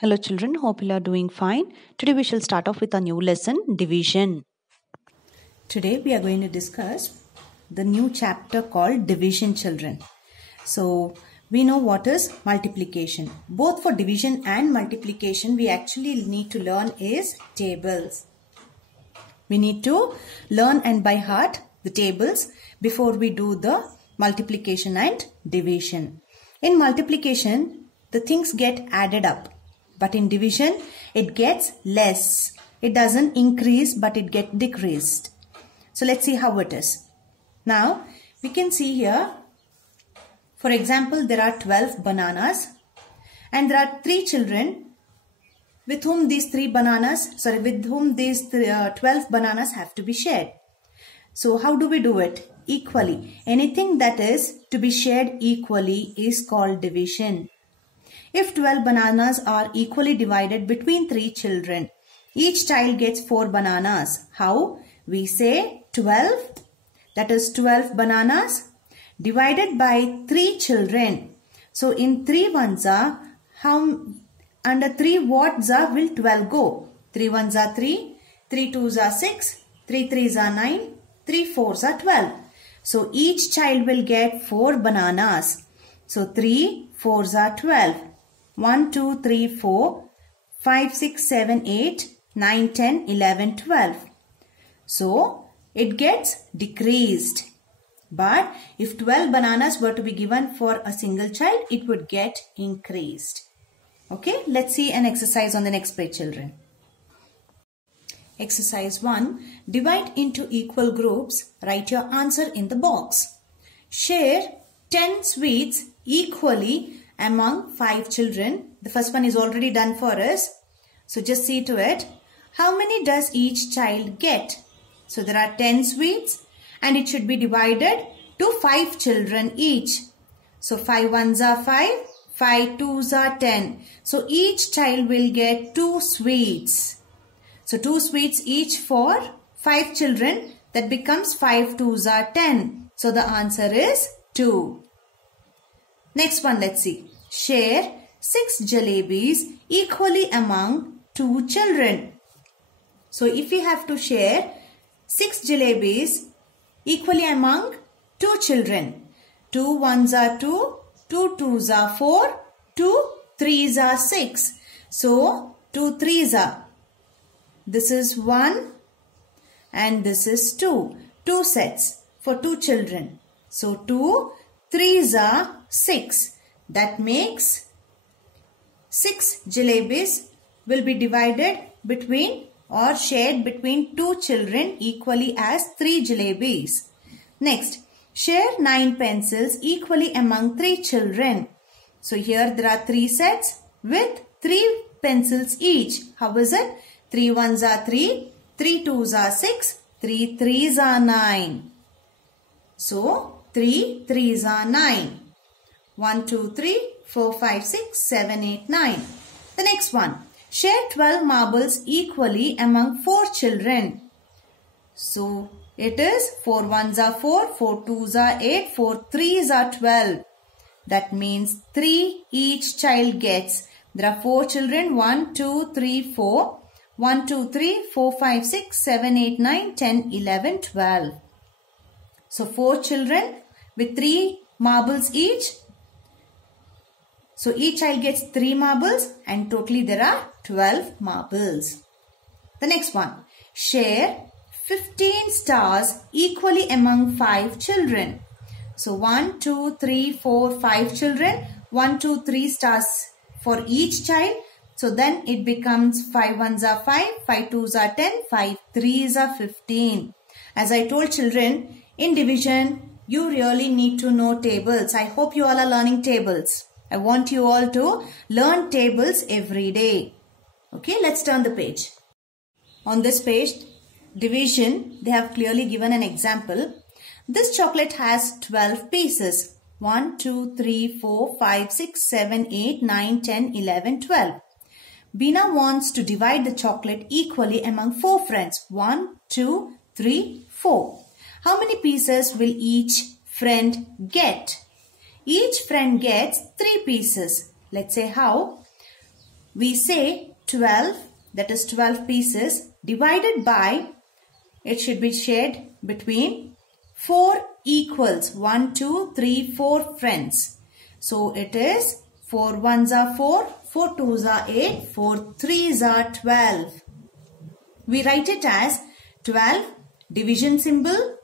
Hello children, hope you are doing fine. Today we shall start off with a new lesson, division. Today we are going to discuss the new chapter called division, children. So we know what is multiplication. Both for division and multiplication we actually need to learn is tables. We need to learn and by heart the tables before we do the multiplication and division. In multiplication the things get added up. But in division, it gets less. It doesn't increase, but it gets decreased. So let's see how it is. Now, we can see here, for example, there are 12 bananas. And there are 3 children with whom these 12 bananas have to be shared. So how do we do it? Equally. Anything that is to be shared equally is called division. If 12 bananas are equally divided between 3 children, each child gets 4 bananas. How? We say 12, that is 12 bananas divided by 3 children. So in 3 ones are, under 3 what will 12 go? 3 ones are 3, 3 twos are 6, 3 threes are 9, 3 fours are 12. So each child will get 4 bananas. So 3 fours are 12. 1, 2, 3, 4, 5, 6, 7, 8, 9, 10, 11, 12. So, it gets decreased. But if 12 bananas were to be given for a single child, it would get increased. Okay, let's see an exercise on the next page, children. Exercise 1. Divide into equal groups. Write your answer in the box. Share 10 sweets equally among 5 children. The first one is already done for us. So just see to it. How many does each child get? So there are 10 sweets and it should be divided to 5 children each. So 5 ones are 5, 5 twos are 10. So each child will get 2 sweets. So 2 sweets each for 5 children. That becomes 5 twos are 10. So the answer is 2. Next one, let's see. Share 6 jalebis equally among 2 children. So if we have to share 6 jalebis equally among 2 children. 2 ones are 2, 2 twos are 4, 2 threes are 6. So 2 threes are, this is 1 and this is 2. 2 sets for 2 children. So 2 threes are 6. That makes 6 jalebis will be divided between or shared between 2 children equally as 3 jalebis. Next, share 9 pencils equally among 3 children. So here there are 3 sets with 3 pencils each. How is it? 3 ones are 3, 3 twos are 6, 3 threes are 9. So 3 threes are 9. 1, 2, 3, 4, 5, 6, 7, 8, 9. The next one. Share 12 marbles equally among 4 children. So, it is 4 ones are 4, 4 twos are 8, 4 threes are 12. That means 3 each child gets. There are 4 children. 1, 2, 3, 4. 1, 2, 3, 4, 5, 6, 7, 8, 9, 10, 11, 12. So, 4 children with 3 marbles each. So each child gets 3 marbles and totally there are 12 marbles. The next one. Share 15 stars equally among 5 children. So 1, 2, 3, 4, 5 children. 1, 2, 3 stars for each child. So then it becomes 5 ones are 5, 5 twos are 10, 5 threes are 15. As I told children, in division, you really need to know tables. I hope you all are learning tables. I want you all to learn tables every day. Okay, let's turn the page. On this page, division, they have clearly given an example. This chocolate has 12 pieces. 1, 2, 3, 4, 5, 6, 7, 8, 9, 10, 11, 12. Bina wants to divide the chocolate equally among 4 friends. 1, 2, 3, 4. How many pieces will each friend get? Each friend gets 3 pieces. Let's say how. we say 12, that is 12 pieces, divided by, it should be shared between 4 equals, 1, 2, 3, 4 friends. So it is 4 ones are 4, 4 twos are 8, 4 threes are 12. We write it as 12, division symbol,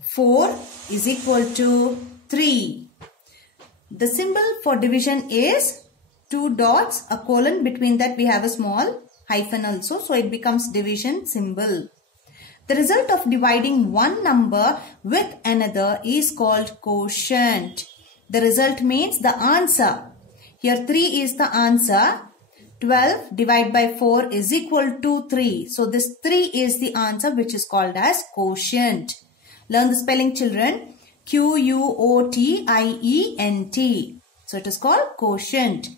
4 is equal to 3. The symbol for division is 2 dots, a colon, between that we have a small hyphen also, so it becomes division symbol. The result of dividing one number with another is called quotient. The result means the answer. Here 3 is the answer. 12 divided by 4 is equal to 3. So this 3 is the answer, which is called as quotient. Learn the spelling, children. Q-U-O-T-I-E-N-T. So it is called quotient.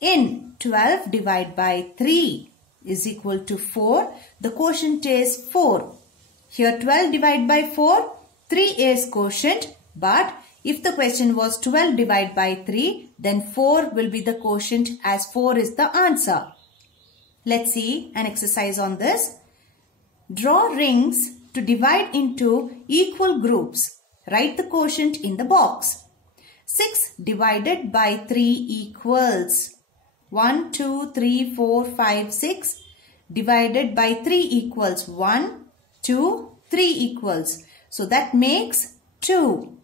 In 12 divided by 3 is equal to 4. The quotient is 4. Here 12 divided by 4, 3 is quotient, but if the question was 12 divided by 3, then 4 will be the quotient as 4 is the answer. Let's see an exercise on this. Draw rings to divide into equal groups. Write the quotient in the box. 6 divided by 3 equals 1, 2, 3, 4, 5, 6. Divided by 3 equals 1, 2, 3 equals. So that makes 2.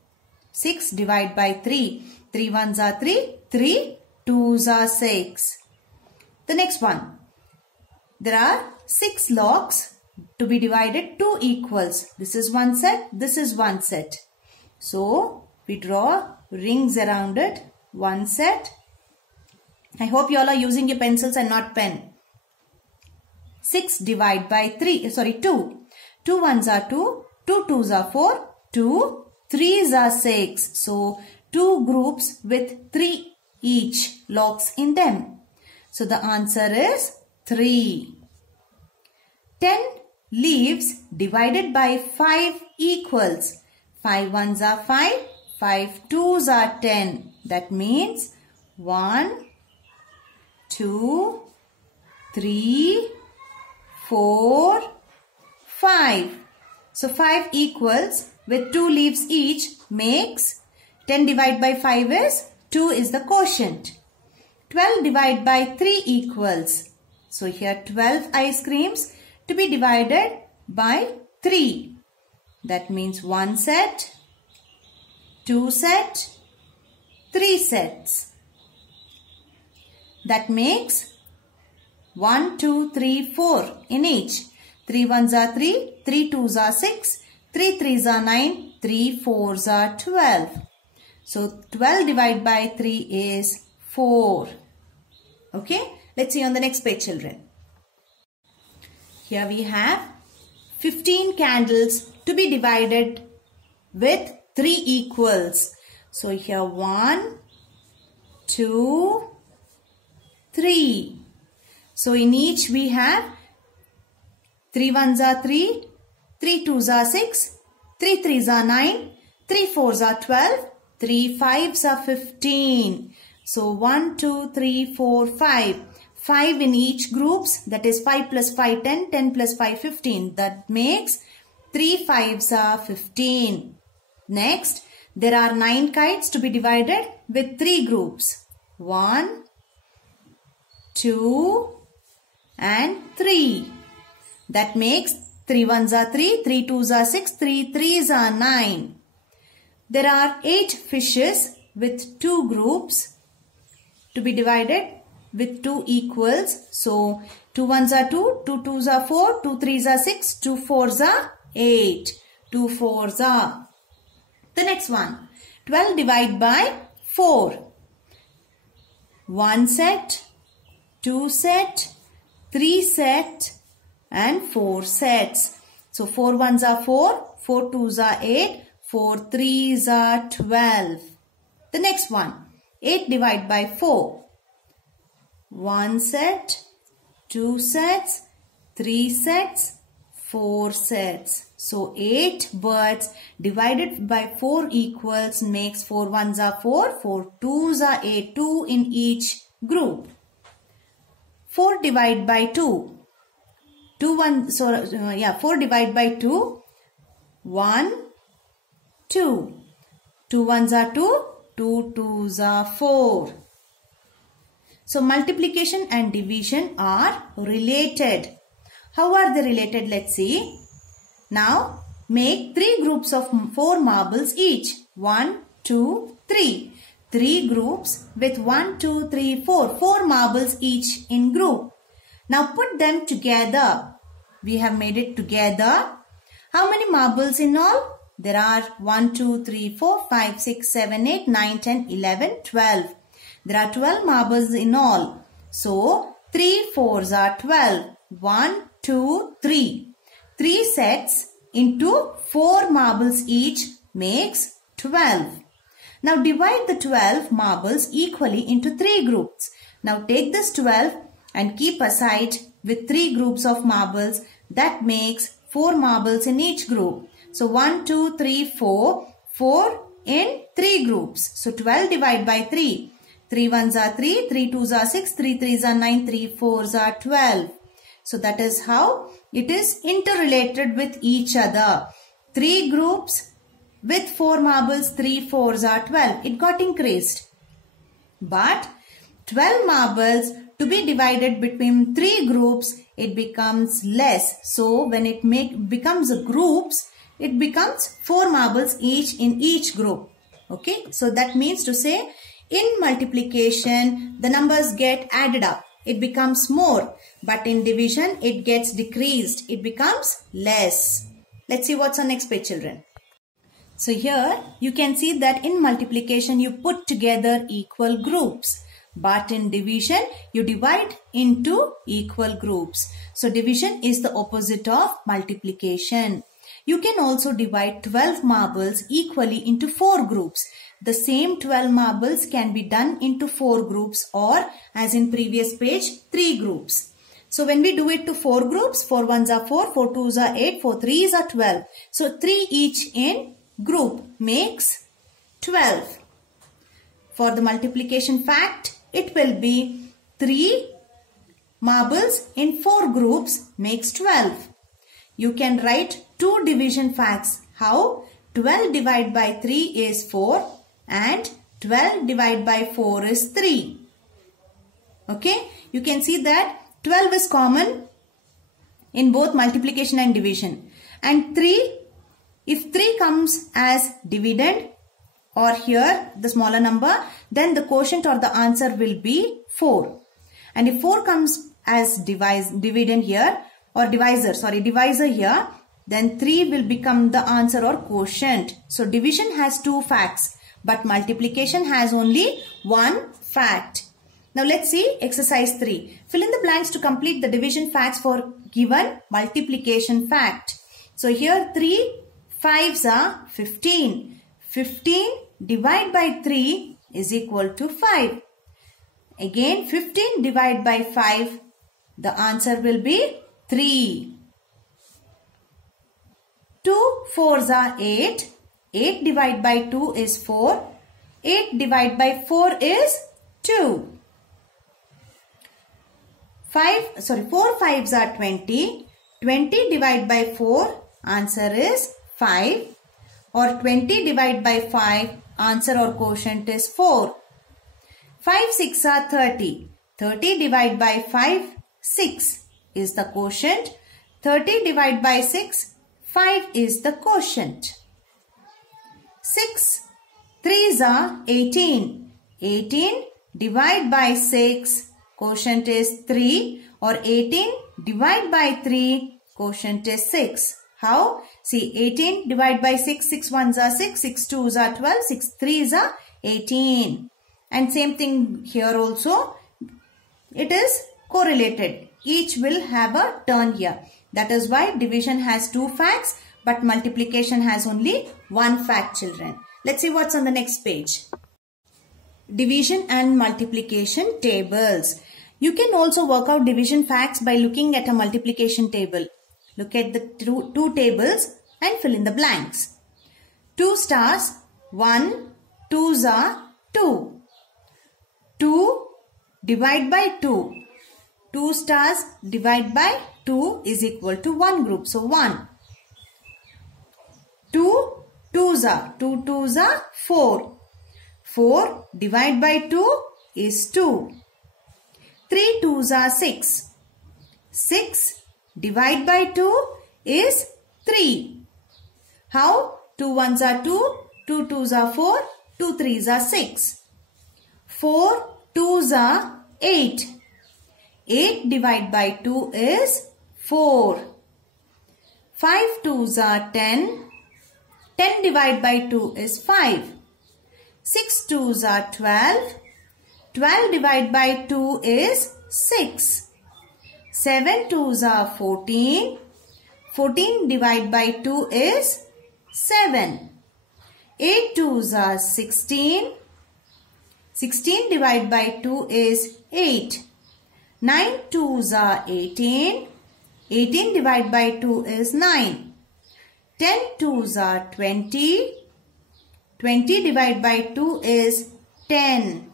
6 divided by 3. 3 ones are 3. 3 twos are 6. The next one. There are 6 logs to be divided 2 equals. This is one set. This is one set. So we draw rings around it. One set. I hope you all are using your pencils and not pen. 6 divided by 2. 2 ones are 2, 2 twos are 4, 2 threes are 6. So 2 groups with 3 each logs in them. So the answer is 3. 10 leaves divided by 5 equals. 5 ones are 5, 5 twos are 10. That means 1, 2, 3, 4, 5. So 5 equals with 2 leaves each makes 10 divided by 5 is 2 is the quotient. 12 divided by 3 equals. So here 12 ice creams to be divided by 3. That means 1 set, 2 set, 3 sets. That makes 1, 2, 3, 4 in each. 3 ones are 3, 3 twos are 6, 3 threes are 9, 3 fours are 12. So 12 divided by 3 is 4. Okay, let's see on the next page, children. Here we have 15 candles to be divided with 3 equals. So here 1, 2, 3. So in each we have 3 ones are 3, 3 twos are 6, 3 threes are 9, 3 fours are 12, 3 fives are 15. So 1, 2, 3, 4, 5. 5 in each groups, that is 5 plus 5, 10, 10 plus 5, 15. That makes 3 fives are 15. Next, there are 9 kites to be divided with 3 groups. 1, 2 and 3. That makes 3 ones are 3, 3 twos are 6, 3 threes are 9. There are 8 fishes with 2 groups to be divided with 2 equals. So 2 ones are 2, 2 twos are 4, 2 threes are 6, 2 fours are 8. 2 fours are. The next one. 12 divided by 4. 1 set, 2 set, 3 set and 4 sets. So 4 ones are 4, 4 twos are 8, 4 threes are 12. The next one. 8 divided by 4. 1 set, 2 sets, 3 sets, 4 sets. So 8 birds divided by 4 equals makes 4 ones are 4, 4 twos are 8, 2 in each group. 4 divided by 2. 4 divided by 2. 1, 2. 2 ones are 2. 2 twos are 4. So multiplication and division are related. How are they related? Let's see. Now make 3 groups of 4 marbles each. 1, 2, 3. 3 groups with 1, 2, 3, 4. 4 marbles each in group. Now put them together. We have made it together. How many marbles in all? There are 1, 2, 3, 4, 5, 6, 7, 8, 9, 10, 11, 12. There are 12 marbles in all. So 3 fours are 12. 1, 2, 3. 3 sets into 4 marbles each makes 12. Now divide the 12 marbles equally into 3 groups. Now take this 12 and keep aside with 3 groups of marbles. That makes 4 marbles in each group. So 1, 2, 3, 4. 4 in 3 groups. So 12 divided by 3. 3 ones are 3. 3 twos are 6. 3 threes are 9. 3 fours are 12. So that is how it is interrelated with each other. 3 groups with 4 marbles. 3 fours are 12. It got increased. But 12 marbles to be divided between 3 groups, it becomes less. So when it becomes groups, it becomes 4 marbles each in each group. Okay. So that means to say in multiplication, the numbers get added up. It becomes more. But in division, it gets decreased. It becomes less. Let's see what's on next page, children. So here you can see that in multiplication, you put together equal groups. But in division, you divide into equal groups. So division is the opposite of multiplication. You can also divide 12 marbles equally into 4 groups. The same 12 marbles can be done into 4 groups, or as in previous page, 3 groups. So when we do it to 4 groups, 4 ones are 4, 4 twos are 8, 4 threes are 12. So 3 each in group makes 12. For the multiplication fact, it will be 3 marbles in 4 groups makes 12. You can write 2 division facts. How? 12 divided by 3 is 4 and 12 divided by 4 is 3. Okay? You can see that 12 is common in both multiplication and division. And 3, if 3 comes as dividend or here the smaller number, then the quotient or the answer will be 4. And if 4 comes as dividend here or divisor here, then 3 will become the answer or quotient. So division has 2 facts, but multiplication has only 1 fact. Now let's see exercise 3. Fill in the blanks to complete the division facts for given multiplication fact. So here 3 5s are 15. 15 divided by 3 is equal to 5. Again 15 divided by 5, the answer will be 3. 2 4s are 8. 8 divided by 2 is 4. 8 divided by 4 is 2. 4 5s are 20. 20 divided by 4, answer is 5. Or 20 divided by 5, answer or quotient is 4. 5 6 are 30. 30 divided by 5, 6 is the quotient. 30 divided by 6, 5 is the quotient. 6 3s are 18. 18 divided by 6, quotient is 3, or 18 divided by 3, quotient is 6. How? See, 18 divided by 6, 6 ones are 6, 6 twos are 12, 6 threes are 18. And same thing here also, it is correlated. Each will have a turn here. That is why division has 2 facts, but multiplication has only 1 fact, children. Let's see what's on the next page. Division and multiplication tables. You can also work out division facts by looking at a multiplication table. Look at the two tables and fill in the blanks. 2 stars, 1, 2s are 2. 2 divide by 2. 2 stars divided by 2 is equal to 1 group. So 1. 2 twos are 2 twos are 4. 4 divided by 2 is 2. 3 twos are 6. 6 divided by 2 is 3. How? 2 ones are 2, 2 twos are 4, 2 threes are 6. 4 twos are 8. 8 divided by 2 is 4. 5 twos are 10. 10 divided by 2 is 5. 6 twos are 12. 12 divided by 2 is 6. 7 twos are 14. 14 divided by 2 is 7. 8 twos are 16. 16 divided by 2 is 8. 9 twos are 18. 18 divided by 2 is 9. 10 twos are 20. 20 divided by 2 is 10.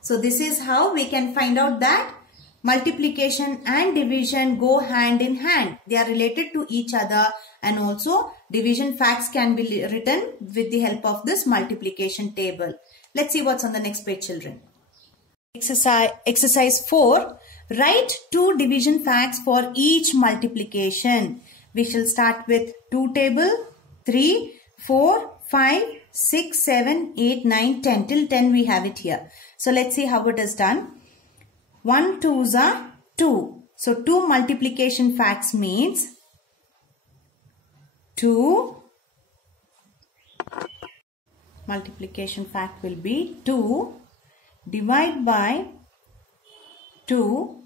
So this is how we can find out that multiplication and division go hand in hand. They are related to each other, and also division facts can be written with the help of this multiplication table. Let's see what's on the next page, children. Exercise 4. Write 2 division facts for each multiplication. We shall start with 2 table, 3, 4, 5, 6, 7, 8, 9, 10. Till 10 we have it here. So let's see how it is done. 1 twos are 2. So 2 multiplication facts means 2 multiplication fact will be 2 divided by 2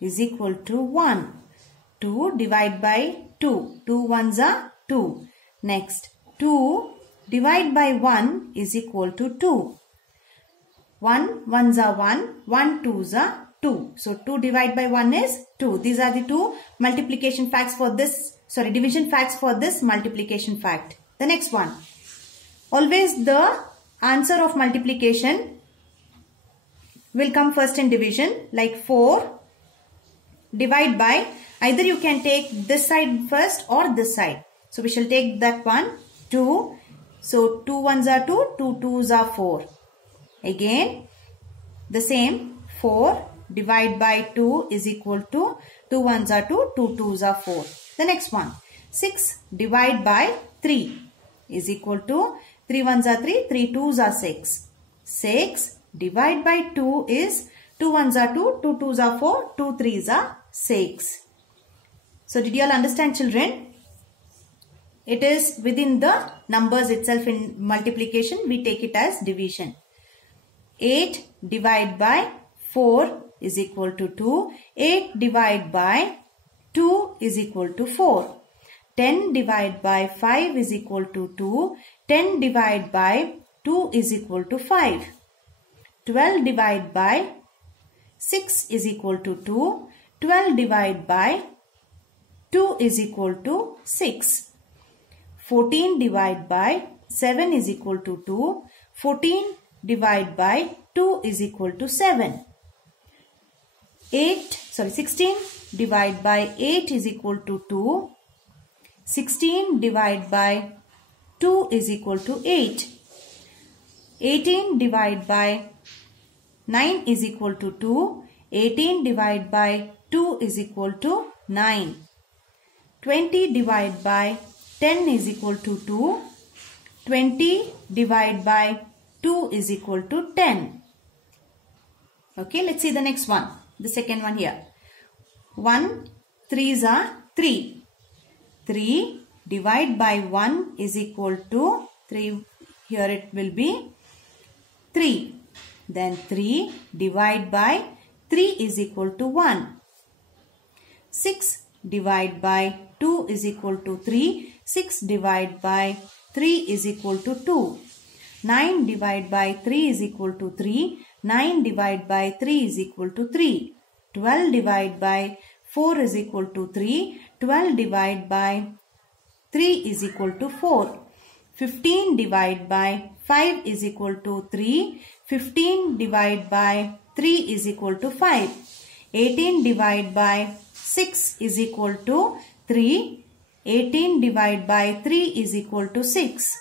is equal to 1. 2 divided by 2. 2 ones are 2. Next, 2 divided by 1 is equal to 2. 1 ones are 1. 1 twos are 2. So 2 divided by 1 is 2. These are the 2 multiplication facts for this, division facts for this multiplication fact. The next one. Always the answer of multiplication will come first in division, like 4 divide by, either you can take this side first or this side. So we shall take that one, 2. So 2 ones are 2, 2 twos are 4. Again the same, 4 divide by 2 is equal to 2 ones are 2, 2 twos are 4. The next one, 6 divide by 3 is equal to 3 ones are 3, 3 twos are 6. 6 divide by 2 is 2 ones are 2, 2 twos are 4, 2 threes are 6. So did you all understand, children? It is within the numbers itself. In multiplication we take it as division. 8 divided by 4 is equal to 2. 8 divided by 2 is equal to 4. 10 divided by 5 is equal to 2. 10 divided by 2 is equal to 5. 12 divided by 6 is equal to 2. 12 divided by 2 is equal to 6. 14 divided by 7 is equal to 2. 14 divided by 2 is equal to 7. 16 divided by 8 is equal to 2. 16 divided by 2 is equal to 8. 18 divided by 9 is equal to 2. 18 divided by 2 is equal to 9. 20 divided by 10 is equal to 2. 20 divided by 2 is equal to 10. Okay, let's see the next one. The second one here. 1 threes are 3. 3 divided by 1 is equal to 3. Here it will be 3. Then 3 divided by 3 is equal to 1. 6 divided by 2 is equal to 3. 6 divided by 3 is equal to 2. 9 divided by 3 is equal to 3. 9 divided by 3 is equal to 3. 12 divided by 4 is equal to 3. 12 divided by 3 is equal to 4. 15 divided by 5 is equal to 3. 15 divided by 3 is equal to 5. 18 divided by 6 is equal to 3. 18 divided by 3 is equal to 6.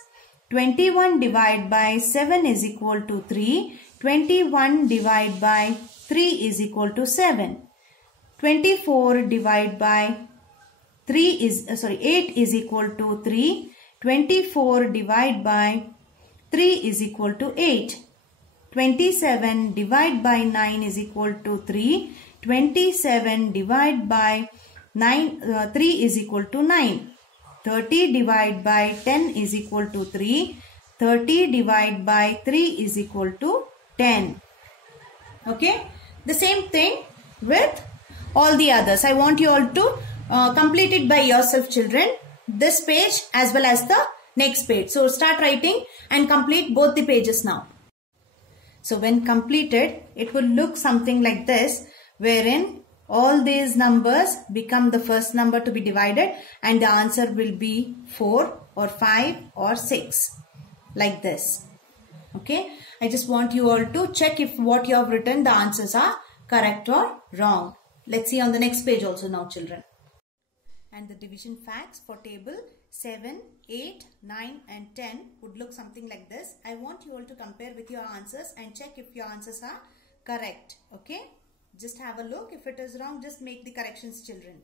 21 divided by 7 is equal to 3. 21 divided by 3 is equal to 7. 24 divided by 8 is equal to 3. 24 divided by 3 is equal to 8. 27 divided by 9 is equal to 3. 27 divided by 3 is equal to 9. 30 divided by 10 is equal to 3. 30 divided by 3 is equal to 10. Okay. The same thing with all the others. I want you all to complete it by yourself, children. This page as well as the next page. So start writing and complete both the pages now. So when completed, it will look something like this, wherein all these numbers become the first number to be divided and the answer will be 4 or 5 or 6, like this. Okay. I just want you all to check if what you have written, the answers are correct or wrong. Let's see on the next page also now, children. And the division facts for table 7, 8, 9 and 10 would look something like this. I want you all to compare with your answers and check if your answers are correct. Okay. Just have a look. If it is wrong, just make the corrections, children.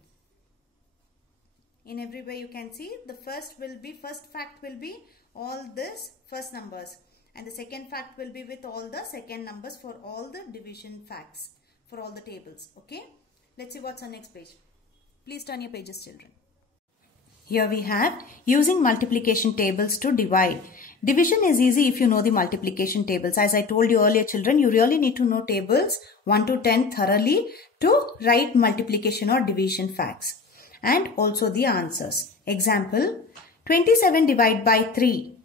In every way you can see, the first fact will be all this first numbers. And the second fact will be with all the second numbers for all the division facts, for all the tables. Okay. Let's see what's on next page. Please turn your pages, children. Here we have using multiplication tables to divide. Division is easy if you know the multiplication tables. As I told you earlier, children, you really need to know tables 1 to 10 thoroughly to write multiplication or division facts. And also the answers. Example, 27 divided by 3.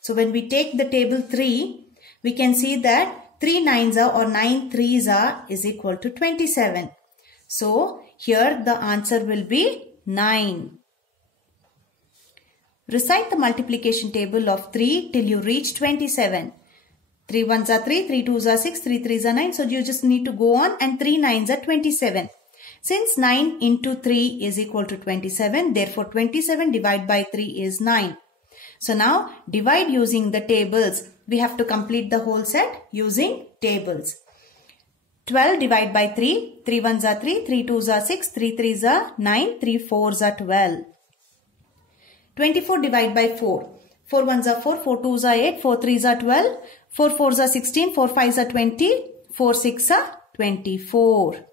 So when we take the table 3, we can see that 3 9s are or 9 3s are is equal to 27. So here the answer will be 9. Recite the multiplication table of 3 till you reach 27. 3 1s are 3, 3 2s are 6, 3 3s are 9. So you just need to go on, and 3 9s are 27. Since 9 into 3 is equal to 27, therefore 27 divided by 3 is 9. So now divide using the tables. We have to complete the whole set using tables. 12 divided by 3. 3 1s are 3, 3 2s are 6, 3 3s are 9, 3 4s are 12. 24 divided by 4. 4 1s are 4, 4 2s are 8, 4 3s are 12, 4 4s are 16, 4 5s are 20, 4 6 are 24.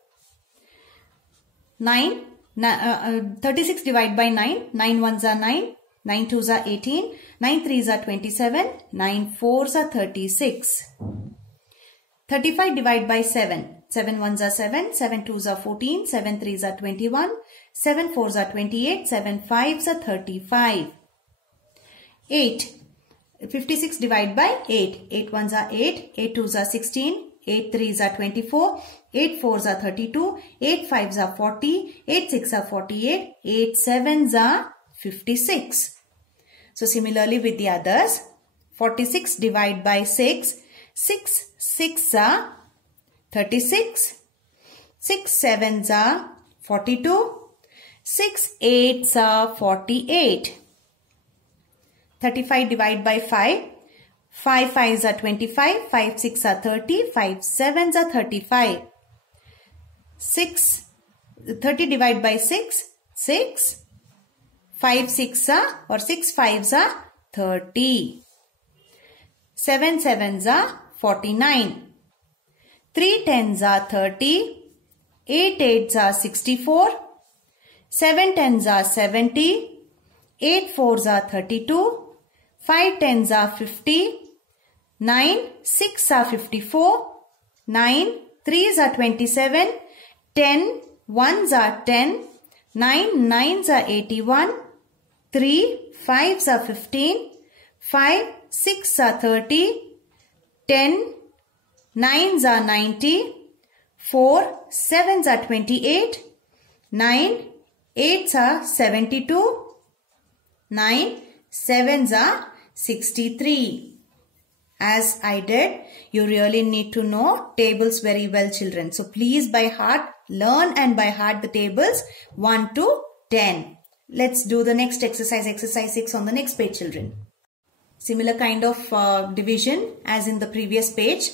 36 divided by 9. 9 1s are 9, 9 2s are 18, 9 3s are 27, 9 4s are 36. 35 divided by 7. 7 1s are 7, 7 2s are 14, 7 3s are 21, 7 4s are 28, 7 5s are 35. 8. 56 divided by 8. 8 1s are 8, 8 2s are 16, 8 3s are 24, 8 4s are 32, 8 5s are 40, 8 6 are 48, 8 7s are 56. So similarly with the others, 46 divided by 6. 6 6 are 36, 6 7s are 42, 6 8s are 48. 35 divided by 5. 5 5s are 25, 5 6 are 30, 5 7s are 35. 30 divided by 6, 6. 5 6 are or 6 5s are 30. 7 7s are 49. 3 10s are 30. 8 8s are 64. 7 10s are 70. 8 4s are 32. 5 10s are 50. 9 6 are 54. 9 3s are 27. 10 1s are 10. 9 9s are 81. 3 5s are 15. 5 6 are 30. 10 9s are 90. 4 7s are 28. 9 8s are 72. 9 7s are 63. As I did, you really need to know tables very well, children. So please by heart Learn and by heart the tables 1 to 10. Let's do the next exercise, exercise 6 on the next page, children. Similar kind of division as in the previous page.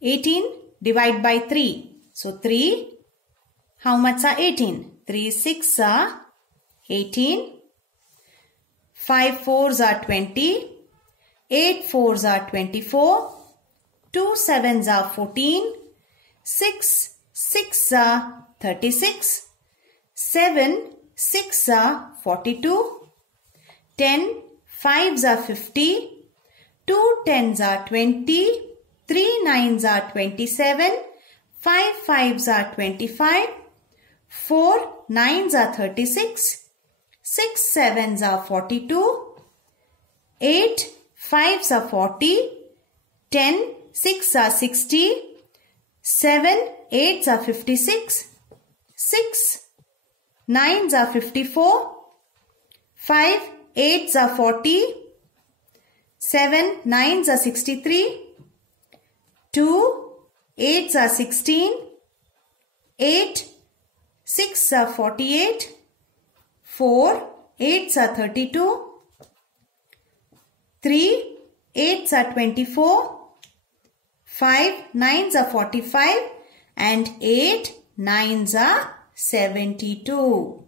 18 divide by 3. So 3, how much are 18? 3 6 are 18. 5 4s are 20. 8 4s are 24. 2 7s are 14. 6 6 are 36. 7 6 are 42. 10 5s are 50. 2 10s are 20. 3 9s are 27. 5 5s are 25. 4 9s are 36. 6 7s are 42. 8 5s are 40. 10 6 are 60. 7 8s are 56. 6 9s are 54. 5 8s are 40. 7 9s are 63. 2 8s are 16. 8 6 are 48. 4 8s are 32. 3 8s are 24. 5 9s are 45. And 8 9s are 72.